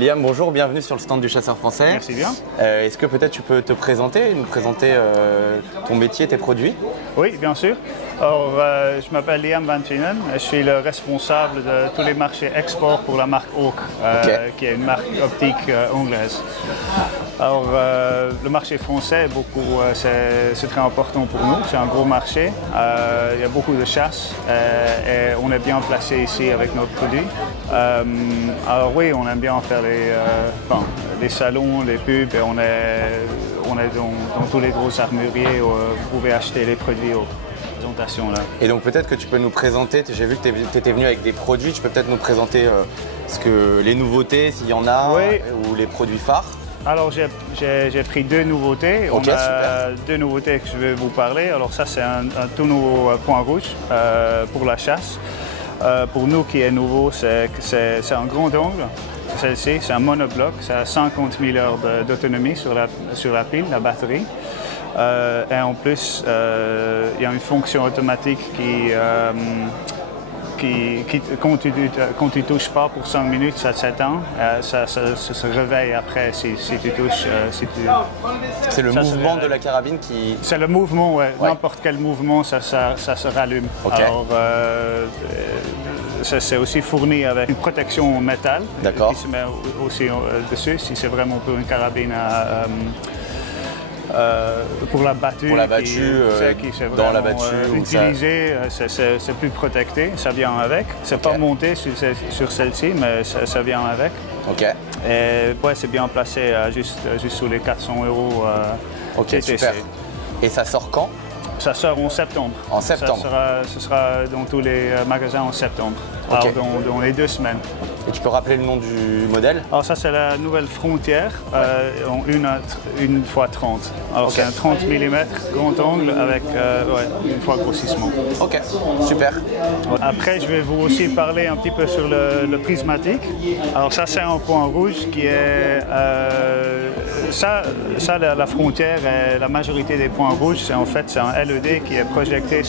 Liam, bonjour, bienvenue sur le stand du Chasseur Français. Merci bien. Est-ce que peut-être tu peux te présenter, nous présenter ton métier, tes produits? Oui, bien sûr. Alors, je m'appelle Liam Van Tienen, je suis le responsable de tous les marchés export pour la marque Hawk, qui est une marque optique anglaise. Alors, le marché français, c'est très important pour nous, c'est un gros marché. Il y a beaucoup de chasse et on est bien placé ici avec notre produit. Alors oui, on aime bien faire les salons, les pubs, et on est dans tous les gros armuriers où vous pouvez acheter les produits aux présentations là. Et donc peut-être que tu peux nous présenter, j'ai vu que tu étais venu avec des produits, tu peux peut-être nous présenter les nouveautés, s'il y en a, oui, ou les produits phares. Alors j'ai pris deux nouveautés. Okay, on a super. Deux nouveautés que je vais vous parler. Alors ça c'est un tout nouveau point rouge pour la chasse. Pour nous qui est nouveau, c'est un grand angle. Celle-ci, c'est un monobloc, ça a 50 000 heures d'autonomie sur la pile, la batterie. Et en plus, il y a une fonction automatique qui quand tu ne touches pas pour 5 minutes, ça s'éteint. Ça se réveille après si tu touches. C'est le mouvement de la carabine qui... C'est le mouvement, oui. Ouais. N'importe quel mouvement, ça se rallume. Okay. Alors, c'est aussi fourni avec une protection en métal qui se met aussi dessus, si c'est vraiment pour une carabine pour la battue. Pour la battue, dans la battue. Utilisée, c'est plus protecté, ça vient avec. C'est pas monté sur celle-ci, mais ça vient avec. Ok. Et ouais, c'est bien placé juste sous les 400 €. Ok, TTC. super. Et ça sort quand? Ça sort en septembre. En septembre. Ce sera dans tous les magasins en septembre. Okay. Alors dans les 2 semaines. Et tu peux rappeler le nom du modèle? Alors ça c'est la nouvelle Frontière en 1x30. Alors c'est un 30 mm grand angle avec une fois grossissement. Ok, super. Après je vais vous aussi parler un petit peu sur le prismatique. Alors ça c'est un point rouge qui est... la Frontière et la majorité des points rouges, c'est un LED qui est projeté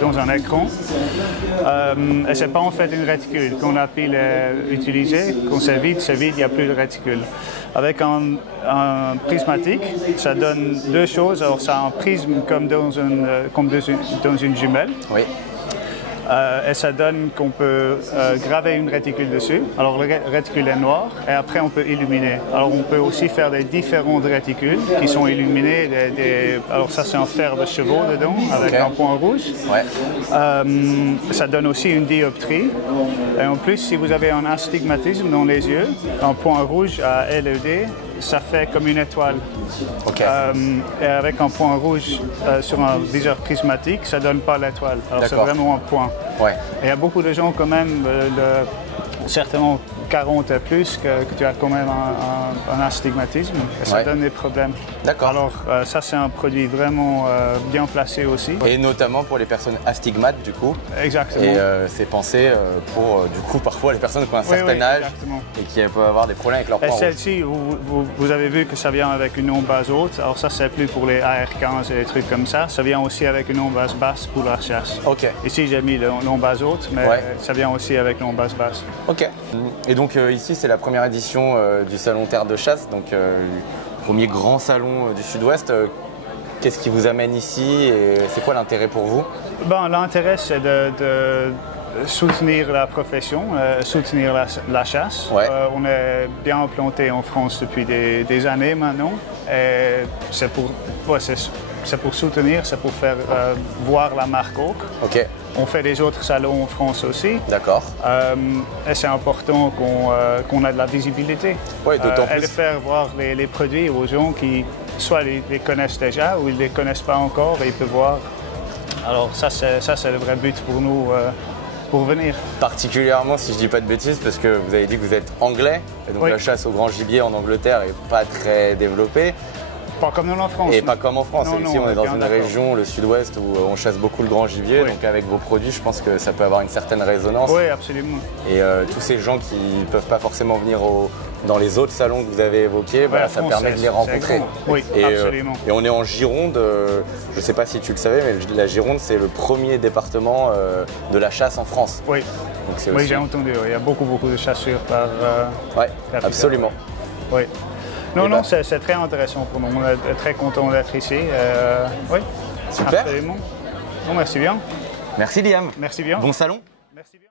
dans un écran. Et ce n'est pas en fait une réticule. Quand la pile est utilisée, quand c'est vide, il n'y a plus de réticule. Avec un prismatique, ça donne deux choses. Alors, ça a un prisme comme dans une jumelle. Oui. Et ça donne qu'on peut graver une réticule dessus. Alors la réticule est noire et après on peut illuminer. Alors on peut aussi faire des différentes réticules qui sont illuminées. Alors ça c'est un fer de chevaux dedans avec un point rouge. Ouais. Ça donne aussi une dioptrie. Et en plus si vous avez un astigmatisme dans les yeux, un point rouge à LED, ça fait comme une étoile. Okay. Et avec un point rouge sur un viseur prismatique, ça ne donne pas l'étoile. Alors c'est vraiment un point. Ouais. Et il y a beaucoup de gens quand même, certainement 40 et plus, que tu as quand même un astigmatisme et ça donne des problèmes. D'accord. Alors ça c'est un produit vraiment bien placé aussi. Et notamment pour les personnes astigmates du coup. Exactement. Et c'est pensé pour du coup parfois les personnes qui ont un certain âge et qui peuvent avoir des problèmes avec leur point rouge. Et celle-ci, vous avez vu que ça vient avec une embase haute. Alors ça c'est plus pour les AR-15 et des trucs comme ça. Ça vient aussi avec une embase basse pour la chasse. Ok. Ici j'ai mis l'embase haute, mais ça vient aussi avec l'embase basse. Ok. Et donc ici c'est la première édition du Salon Terre de Chasse, donc le premier grand salon du Sud-Ouest. Qu'est-ce qui vous amène ici et c'est quoi l'intérêt pour vous? L'intérêt c'est de soutenir la profession, soutenir la chasse. Ouais. On est bien implanté en France depuis des années maintenant et c'est pour soutenir, c'est pour faire voir la marque Hawk. Ok. On fait des autres salons en France aussi. D'accord. Et c'est important qu'on ait de la visibilité. Oui, d'autant plus. Et de faire voir les produits aux gens qui soit les connaissent déjà ou ils ne les connaissent pas encore et ils peuvent voir. Alors ça c'est le vrai but pour nous pour venir. Particulièrement si je ne dis pas de bêtises parce que vous avez dit que vous êtes anglais et donc la chasse au grand gibier en Angleterre n'est pas très développée. pas comme en France. Et pas comme en France. Non, ici, on est dans une d'accord. région, le sud-ouest, où on chasse beaucoup le grand gibier. Oui. Donc avec vos produits, je pense que ça peut avoir une certaine résonance. Oui, absolument. Et tous ces gens qui ne peuvent pas forcément venir dans les autres salons que vous avez évoqués, Ouais, ça France, permet de les rencontrer. Oui, absolument. Et on est en Gironde, je ne sais pas si tu le savais, mais la Gironde, c'est le premier département de la chasse en France. Oui, Donc, c'est oui aussi... j'ai entendu. Il y a beaucoup de chasseurs par Ouais, capitale. absolument. Oui. Non, Et non, bah- c'est très intéressant pour nous. On est très content d'être ici. Oui, Super. absolument. Bon, merci bien. Merci Liam. Merci bien. Bon salon. Merci bien.